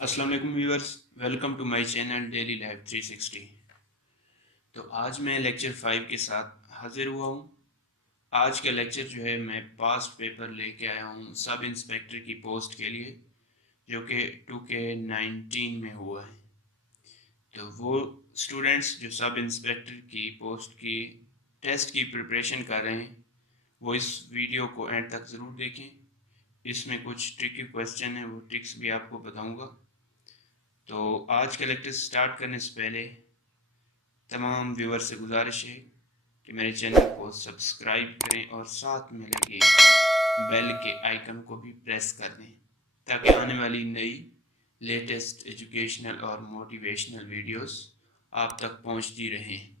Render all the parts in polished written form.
अस्सलाम वालेकुम viewers, welcome to my channel daily life 360। तो आज मैं लेक्चर 5 के साथ हाजिर हुआ हूँ। आज का लेक्चर जो है मैं पास्ट पेपर लेके आया हूँ सब इंस्पेक्टर की पोस्ट के लिए, जो कि 2K19 में हुआ है। तो वो स्टूडेंट्स जो सब इंस्पेक्टर की पोस्ट की टेस्ट की प्रिपरेशन कर रहे हैं वो इस वीडियो को एंड तक ज़रूर देखें। इसमें कुछ ट्रिकी क्वेश्चन है, वो ट्रिक्स भी आपको बताऊँगा। तो आज का लेक्चर स्टार्ट करने से पहले तमाम व्यूअर से गुजारिश है कि मेरे चैनल को सब्सक्राइब करें और साथ में लगे बेल के आइकन को भी प्रेस कर दें, ताकि आने वाली नई लेटेस्ट एजुकेशनल और मोटिवेशनल वीडियोस आप तक पहुंचती रहें।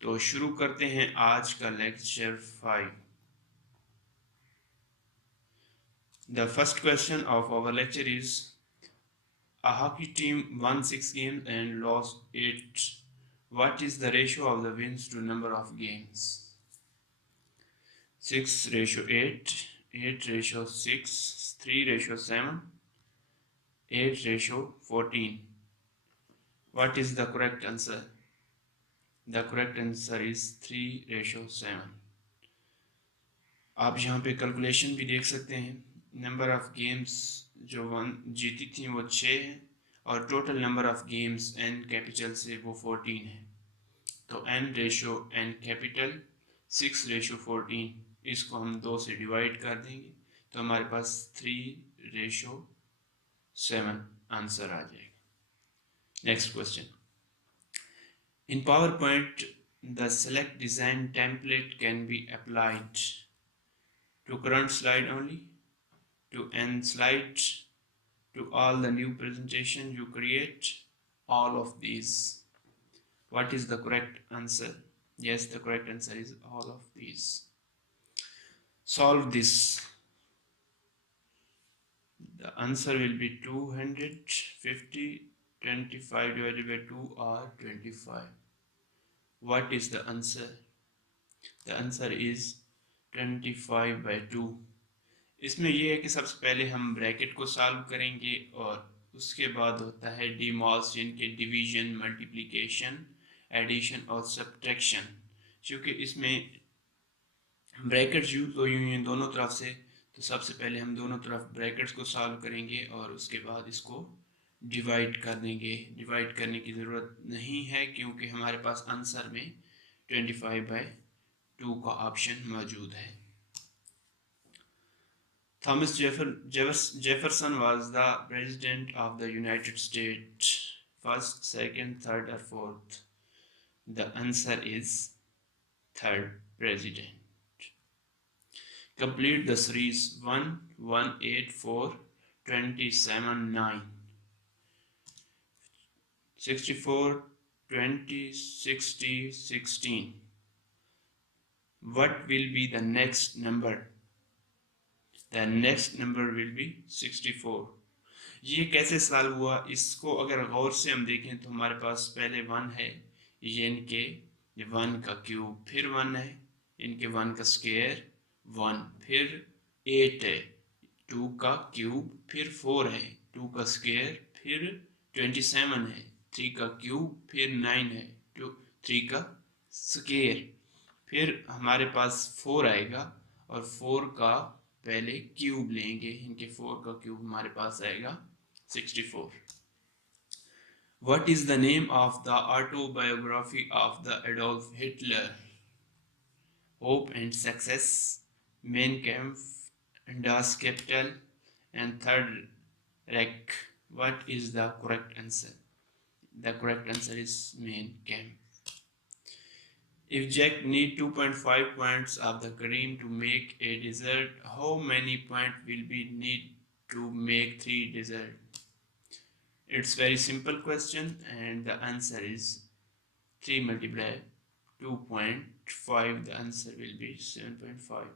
तो शुरू करते हैं आज का lecture 5। The first question of our lecture is a hockey team won 6 games and lost 8. What is the ratio of the wins to number of games? 6 ratio 8, 8 ratio 6, 3 ratio 7, 8 ratio 14. What is the correct answer? The correct answer is 3 ratio 7. आप यहाँ पे calculation भी देख सकते हैं। Number of games जो won जीती थी वो 6 है और total number of games N capital से वो 14 है। तो N ratio N capital 6 ratio 14, इसको हम 2 से डिवाइड कर देंगे तो हमारे पास 3 रेशो 7 आंसर आ जाएगा। Next question, in power point the select design template can be applied to current slide only, to end slide, to all the new presentation you create, all of these. What is the correct answer? Yes, the correct answer is all of these. Solve this. The answer will be 250, 25 divided by 2 or 25. What is the answer? The answer is 25/2। इसमें यह है कि सबसे पहले हम bracket को solve करेंगे और उसके बाद होता है डिमॉल्स, जिनके डिवीजन, मल्टीप्लिकेशन, एडिशन और सब्ट्रैक्शन। क्योंकि इसमें ब्रैकेट्स यूज हुई हुई हैं दोनों तरफ से, तो सबसे पहले हम दोनों तरफ ब्रैकेट्स को सॉल्व करेंगे और उसके बाद इसको डिवाइड कर देंगे। डिवाइड करने की ज़रूरत नहीं है क्योंकि हमारे पास आंसर में 25/2 का ऑप्शन मौजूद है। Thomas Jefferson was the president of the United States. First, second, third, or fourth? The answer is third president. Complete the series 1, 1, 8, 4, 27, 9, 64, 20, 60, 16. What will be the next number? The next number will be 64. ये कैसे solve हुआ, इसको अगर गौर से हम देखें तो हमारे पास पहले 1 है, ये इनके 1 का क्यूब, फिर 1 है, इनके 1 का स्क्वायर 1, फिर 8 है, 2 का क्यूब, फिर 4 है, 2 का स्क्वायर, फिर 27 है, 3 का क्यूब, फिर 9 है, 3 का स्क्वायर, फिर हमारे पास 4 आएगा और 4 का पहले क्यूब लेंगे, इनके 4 का क्यूब हमारे पास आएगा 64. What is the name of the autobiography of the Adolf Hitler? Hope and Success, Mein Kampf, Das Kapital, and Third Reich. What is the correct answer? The correct answer is Mein Kampf. If Jack need 2.5 points of the cream to make a dessert, how many points will be need to make 3 desserts? It's very simple question and the answer is 3 multiplied 2.5. The answer will be 7.5.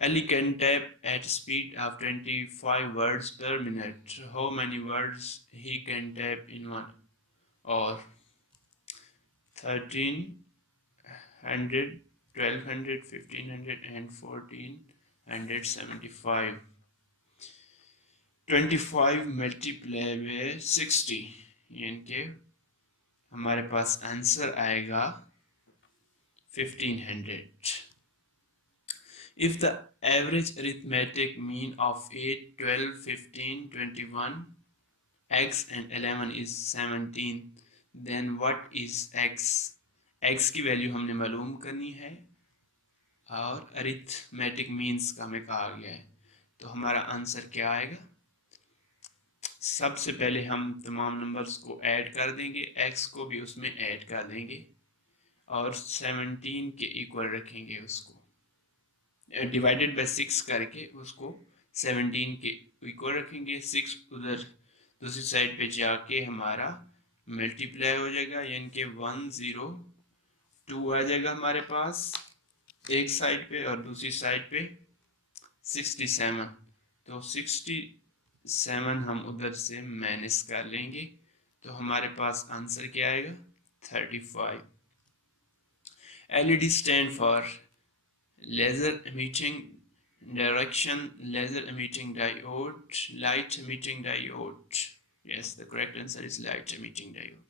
Ali can type at speed of 25 words per minute. How many words he can type in 1 hour? 1300, 1200, 1500 and 1475. 25 multiply by 60, यानी कि हमारे पास answer आएगा 1500. If the average arithmetic mean of 8, 12, 15, 21, x and 11 is 17, then what is x? x की value हमने मालूम करनी है और अरिथमेटिक मीन्स का हमें कहा गया है, तो हमारा आंसर क्या आएगा? सबसे पहले हम तमाम नंबर्स को ऐड कर देंगे, x को भी उसमें ऐड कर देंगे और 17 के इक्वल रखेंगे, उसको डिवाइडेड बाय 6 करके उसको 17 के इक्वल रखेंगे. 6 उधर दूसरी साइड पे जाके हमारा मल्टीप्लाई हो जाएगा, यानी कि 102 आ जाएगा हमारे पास एक साइड पे और दूसरी साइड पे 67. तो 67 हम उधर से माइनस कर लेंगे, तो हमारे पास आंसर क्या आएगा? 35. LED stand for laser emitting direction, laser emitting diode, light emitting diode. Yes, the correct answer is light emitting diode.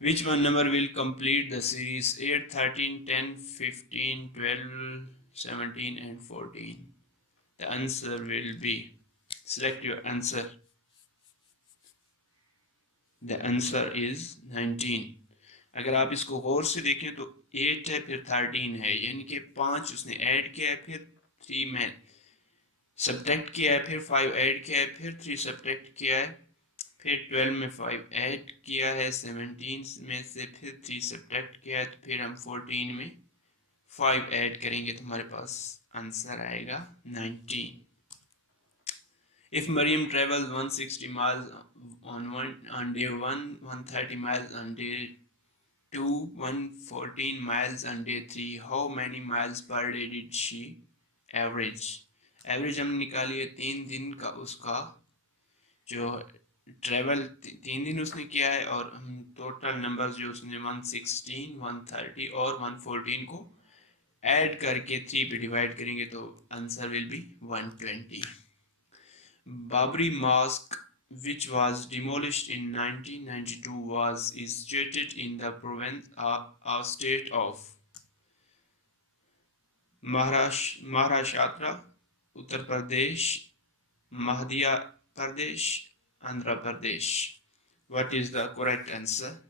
Which one number will complete the series 8, 13, 10, 15, 12, 17 and 14? The answer will be, select your answer. The answer is 19. अगर आप इसको गौर से देखें तो 8 है, फिर 13 है, यानी कि 5 उसने ऐड किया है, फिर 3 में सब्ट्रैक्ट किया है, फिर 5 ऐड किया है, फिर 3 सब्ट्रैक्ट किया है, फिर 12 में 5 ऐड किया है, 17 में से फिर 3 सब्ट्रैक्ट किया है, तो फिर हम 14 में 5 ऐड करेंगे, तो हमारे पास आंसर आएगा 19. If Mariam travels 160 miles on day 1, 130 miles on day 2, 114 miles on day 3, how many miles per day did she average? Average हमने निकाली है 3 दिन का, उसका जो ट्रेवल 3 दिन उसने किया है, और हम टोटल नंबर्स जो उसने 116, 130 और 114 को ऐड करके 3 पे डिवाइड करेंगे, तो answer will be 120. Babri Mosque, which was demolished in 1992, was situated in the province state of Maharashtra, Uttar Pradesh, Madhya Pradesh, Andhra Pradesh. What is the correct answer?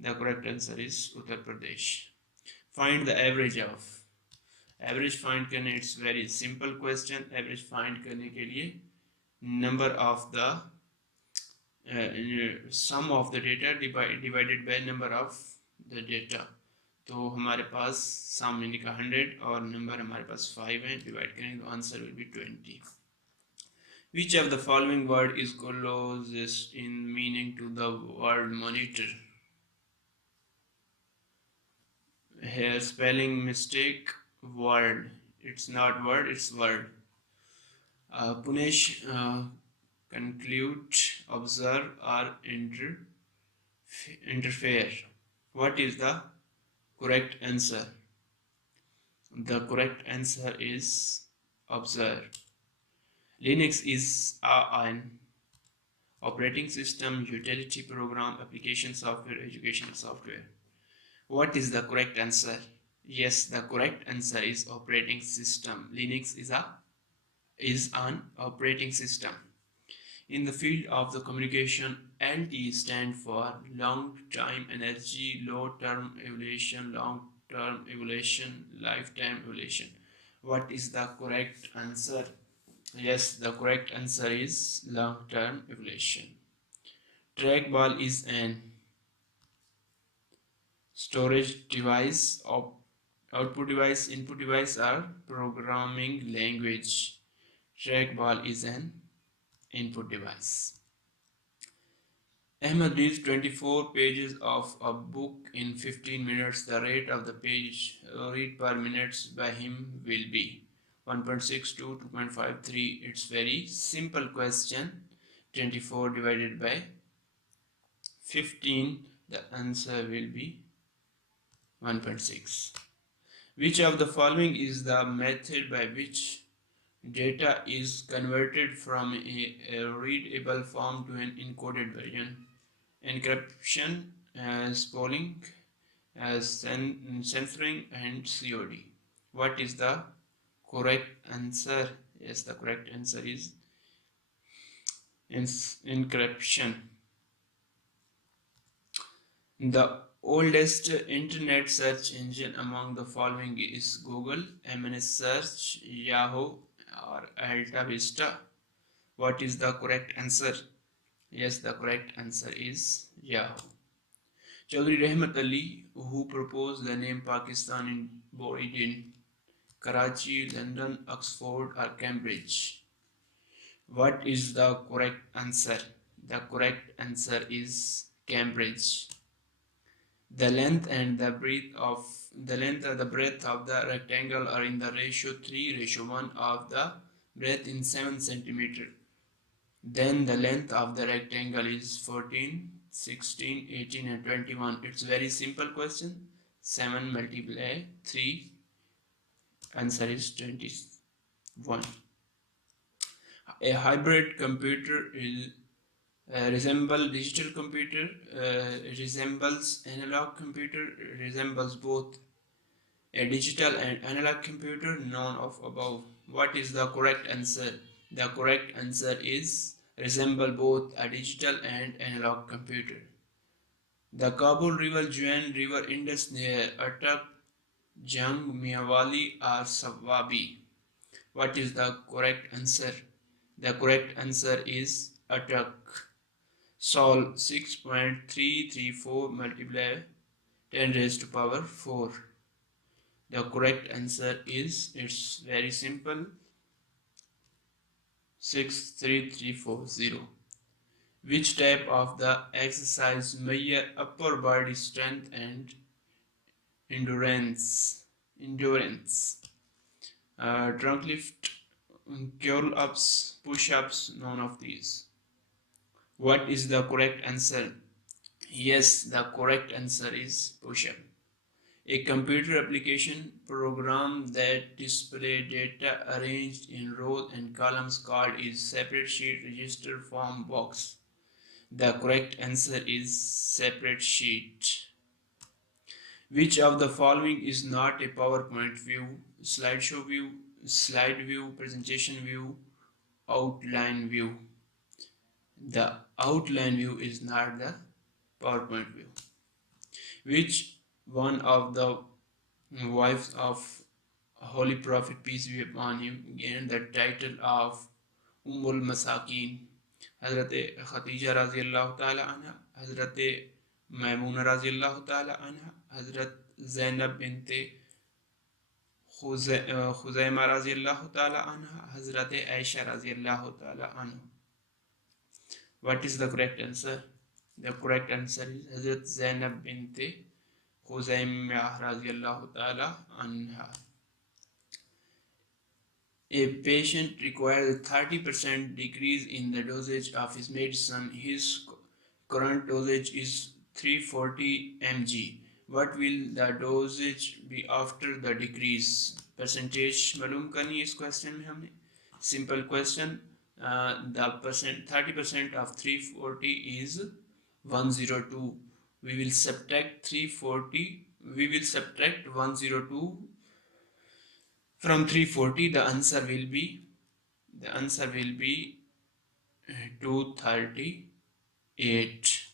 The correct answer is Uttar Pradesh. Find the average of. Average find करने, it's very simple question. Average find करने के लिए number of the sum of the data divided by number of the data. तो हमारे पास sum यानी का 100 और number हमारे पास 5 है, डिवाइड करेंगे तो answer will be 20. Which of the following word is closest in meaning to the word monitor? Here spelling mistake, word. It's not word, it's word. Punesh, conclude, observe or interfere. What is the correct answer? The correct answer is observe. Linux is an operating system, utility program, application software, educational software. What is the correct answer? Yes, the correct answer is operating system. Linux is an operating system. In the field of the communication, LT stand for long time energy, low term evolution, long term evolution, lifetime evolution. What is the correct answer? Yes, the correct answer is long term evolution. Trackball is an storage device, output device, input device or programming language. Trackball is an input device. Ahmed reads 24 pages of a book in 15 minutes. The rate of the page read per minute by him will be 1.62, 2.53. It's very simple question. 24 divided by 15, the answer will be 1.6. Which of the following is the method by which data is converted from a readable form to an encoded version. Encryption, spooling, censoring, and COD. What is the correct answer? Yes, the correct answer is encryption. The oldest internet search engine among the following is Google, MNS Search, Yahoo, or Alta Vista. What is the correct answer? Yes, the correct answer is Yahoo. Chaudhry Rahmat Ali, who proposed the name Pakistan in Boydin, Karachi, London, Oxford, or Cambridge. What is the correct answer? The correct answer is Cambridge. The length and the breadth of the rectangle are in the ratio 3:1 of the breadth in 7 centimeter. Then the length of the rectangle is 14, 16, 18 and 21. It's very simple question. 7 multiply 3, answer is 21. A hybrid computer is resembles digital computer, resembles analog computer, resembles both a digital and analog computer, none of above. What is the correct answer? The correct answer is resemble both a digital and analog computer. The Kabul River join River Indus near Attock, Jang, Miyawali or Sawabi. What is the correct answer? The correct answer is Attock. Solve 6.334 multiply 10 raised to power 4. The correct answer is, it's very simple, 63340. Which type of the exercise measure upper body strength and endurance? Trunk lift, curl ups, push ups, none of these. What is the correct answer? Yes, the correct answer is push up. A computer application program that displays data arranged in rows and columns called is separate sheet register form box. The correct answer is separate sheet. Which of the following is not a PowerPoint view? Slideshow view, slide view, presentation view, outline view. The outline view is not the PowerPoint view. Which one of the wives of Holy Prophet, peace be upon him, gained the title of Ummul Masakin? Hazrat Khadija Raziallahu Ta'ala anha, Hazrat Maimuna Raziallahu Ta'ala anha, Hazrat Zainab binte Khuzaima Raziallahu Ta'ala anha, Hazrat Aisha Raziallahu Ta'ala anha. What is the correct answer? The correct answer is Hazrat Zainab binte Khuzaima Raziallahu Ta'ala anha. A patient requires a 30% decrease in the dosage of his medicine. His current dosage is 340 mg. What will the dosage be after the decrease? Percentage मालूम करनी है इस question में हमने. Simple question. The 30% of 340 is 102. We will subtract 340. We will subtract 102 from 340. The answer will be 238.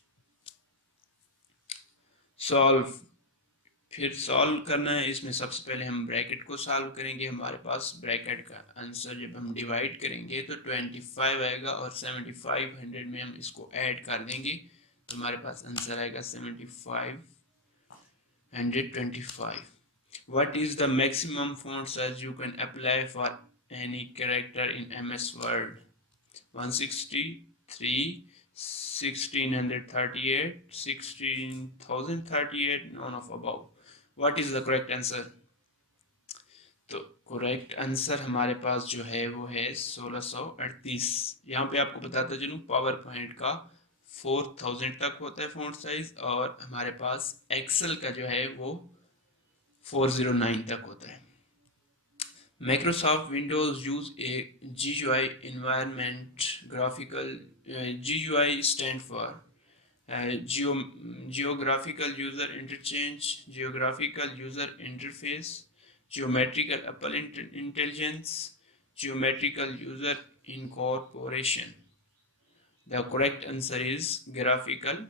Solve. फिर solve करना है. इसमें सबसे पहले हम ब्रैकेट को सॉल्व करेंगे. हमारे पास ब्रैकेट का आंसर जब हम डिवाइड करेंगे तो 25 आएगा और 75 100 में हम इसको ऐड कर देंगे तो हमारे पास आंसर आएगा 75 125. What is the maximum font size you can apply for any character in MS Word? 163, 1638, 16038, none of above. What is the correct answer? तो करेक्ट आंसर हमारे पास जो है वो है 1638. यहाँ पे आपको बताता चलूँ पावर पॉइंट का 4000 तक होता है फॉन्ट साइज और हमारे पास एक्सेल का जो है वो 409 तक होता है. Microsoft Windows use a GUI environment. GUI stand for geographical user interchange, geographical user interface, geometrical Apple intelligence, geometrical user incorporation. The correct answer is graphical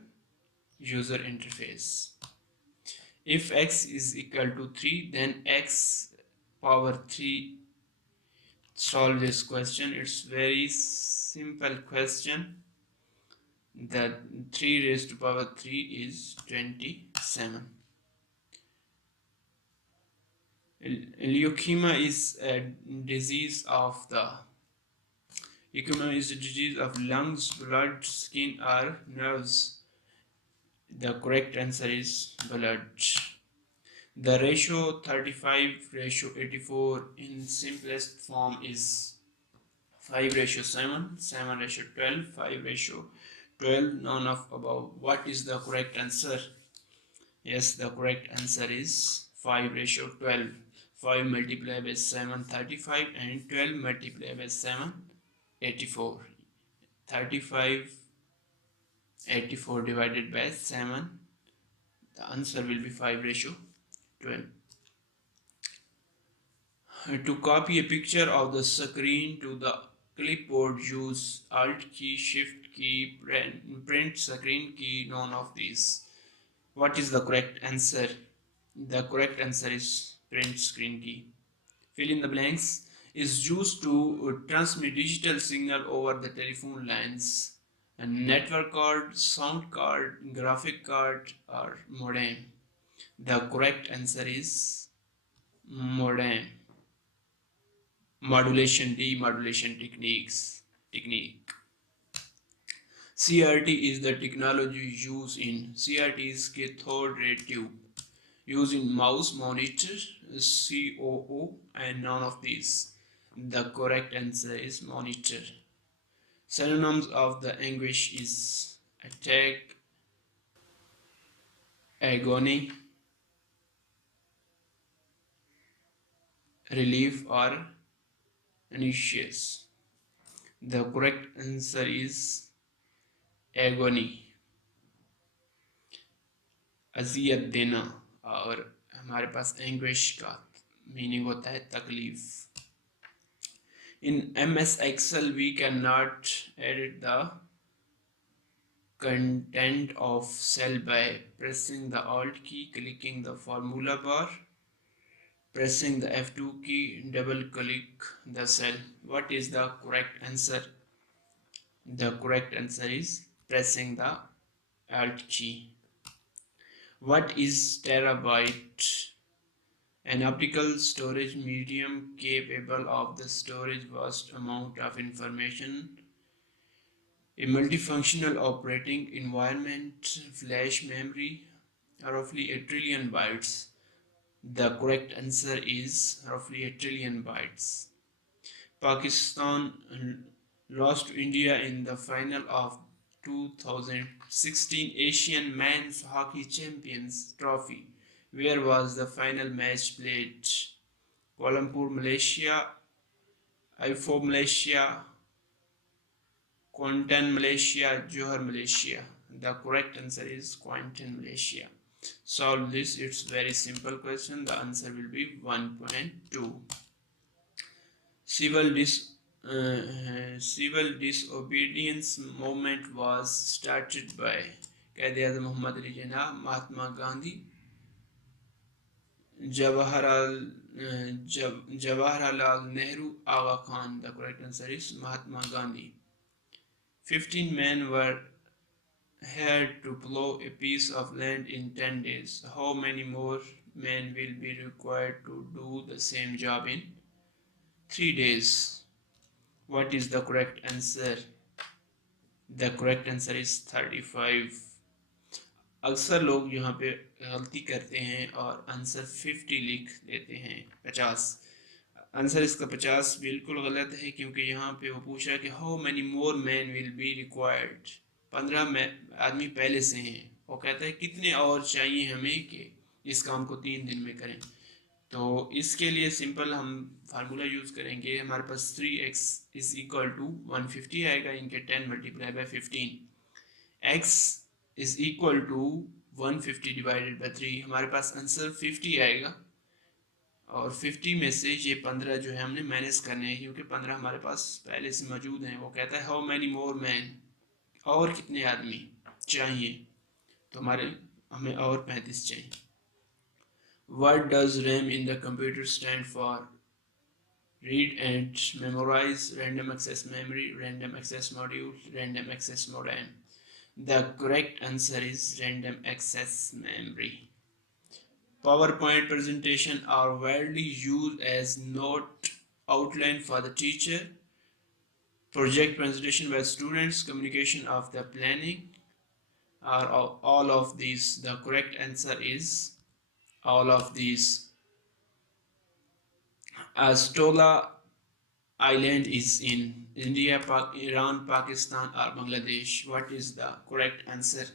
user interface. If x is equal to 3, then x power 3. Solve this question. It's very simple question. The 3 raised to power 3 is 27. Leukemia is a disease of lungs, blood, skin, or nerves. The correct answer is blood. The ratio 35 ratio 84 in simplest form is 5 ratio 7, 7 ratio 12, 5 ratio 12, none of above. What is the correct answer? Yes, the correct answer is 5 ratio 12. 5 multiplied by 7, 35, and 12 multiplied by 7, 84. 35, 84 divided by 7. The answer will be 5 ratio 12. To copy a picture of the screen to the clipboard, use Alt key, Shift key, print screen key, none of these. What is the correct answer? The correct answer is print screen key. Fill in the blanks. Is used to transmit digital signal over the telephone lines. A network card, sound card, graphic card, or modem. The correct answer is modem. Modulation, demodulation technique. CRT is the technology used in CRT is cathode ray tube used in mouse monitor, COO, and none of these. The correct answer is monitor. Synonyms of the anguish is attack, agony, relief, or anxious. The correct answer is agony, अजियत देना, और हमारे पास anguish का meaning होता है तकलीफ. In MS Excel we cannot edit the content of cell by pressing the Alt key, clicking the formula bar, pressing the F2 key, double click the cell. What is the correct answer? The correct answer is pressing the Alt key. What is terabyte? An optical storage medium capable of the storage vast amount of information. A multifunctional operating environment, flash memory, roughly a trillion bytes. The correct answer is roughly a trillion bytes. Pakistan lost to India in the final of 2016 Asian Men's Hockey Champions Trophy. Where was the final match played? Kuala Lumpur, Malaysia, Aifor, Malaysia, Kuantan, Malaysia, Johor, Malaysia. The correct answer is Kuantan, Malaysia. Solve this, it's very simple question. The answer will be 1.2. Civil disobedience movement was started by Quaid-e-Azam Muhammad Ali Jinnah, Mahatma Gandhi, Jawaharlal Nehru, Aga Khan. The correct answer is Mahatma Gandhi. 15 men were hired to plow a piece of land in 10 days. How many more men will be required to do the same job in 3 days? What is the correct answer? The correct answer is 35. अक्सर लोग यहाँ पे गलती करते हैं और answer 50 लिख देते हैं 50. आंसर इसका 50 बिल्कुल गलत है, क्योंकि यहाँ पे वो पूछा कि how many more man will be required. 15 आदमी पहले से हैं. वो कहता है कितने और चाहिए हमें कि इस काम को 3 दिन में करें. तो इसके लिए सिंपल हम फार्मूला यूज़ करेंगे। हमारे पास 3x इज इक्वल टू 150 आएगा, इनके 10 multiply by 15। x is equal to 150 divided by 3, हमारे पास आंसर 50 आएगा। और 50 में से ये 15 जो है हमने माइनस करने हैं, क्योंकि 15 हमारे पास पहले से मौजूद हैं। वो कहता है हाउ मैनी मोर मैन, और कितने आदमी चाहिए, तो हमें और 35 चाहिए। What does RAM in the computer stand for? Read and memorize, random access memory, random access module, random access modem. The correct answer is random access memory. PowerPoint presentation are widely used as note outline for the teacher, project presentation by students, communication of the planning, are all of these. The correct answer is all of these. Astola Island is in India, Iran, Pakistan or Bangladesh. What is the correct answer?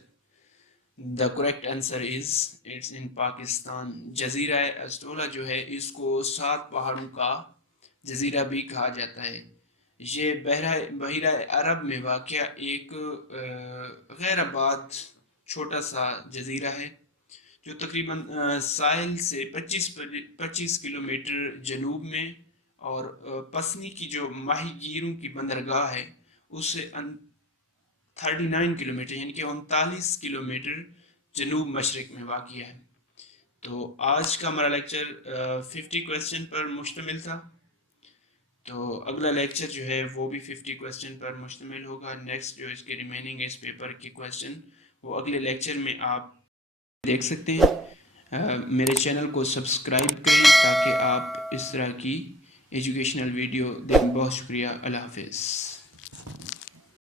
The correct answer is it's in Pakistan. जजीरा अस्टोला जो है इसको 7 पहाड़ों का जजीरा भी कहा जाता है। ये बहिरा अरब में वाक़या एक गैर आबाद छोटा सा जजीरा है, जो तकरीबन साहिल से 25 किलोमीटर जनूब में, और पसनी की जो माहीगीरों की बंदरगाह है उससे 39 किलोमीटर यानी कि 39 किलोमीटर जनूब मशरक़ में वाक़या है। तो आज का हमारा लेक्चर 50 क्वेश्चन पर मुश्तमिल था। तो अगला लेक्चर जो है वो भी 50 क्वेश्चन पर मुश्तमिल होगा। नेक्स्ट जो इसके रिमेनिंग इस पेपर के क्वेश्चन वो अगले लेक्चर में आप देख सकते हैं। मेरे चैनल को सब्सक्राइब करें ताकि आप इस तरह की एजुकेशनल वीडियो देखें। बहुत शुक्रिया। अल्लाह हाफ़िज़।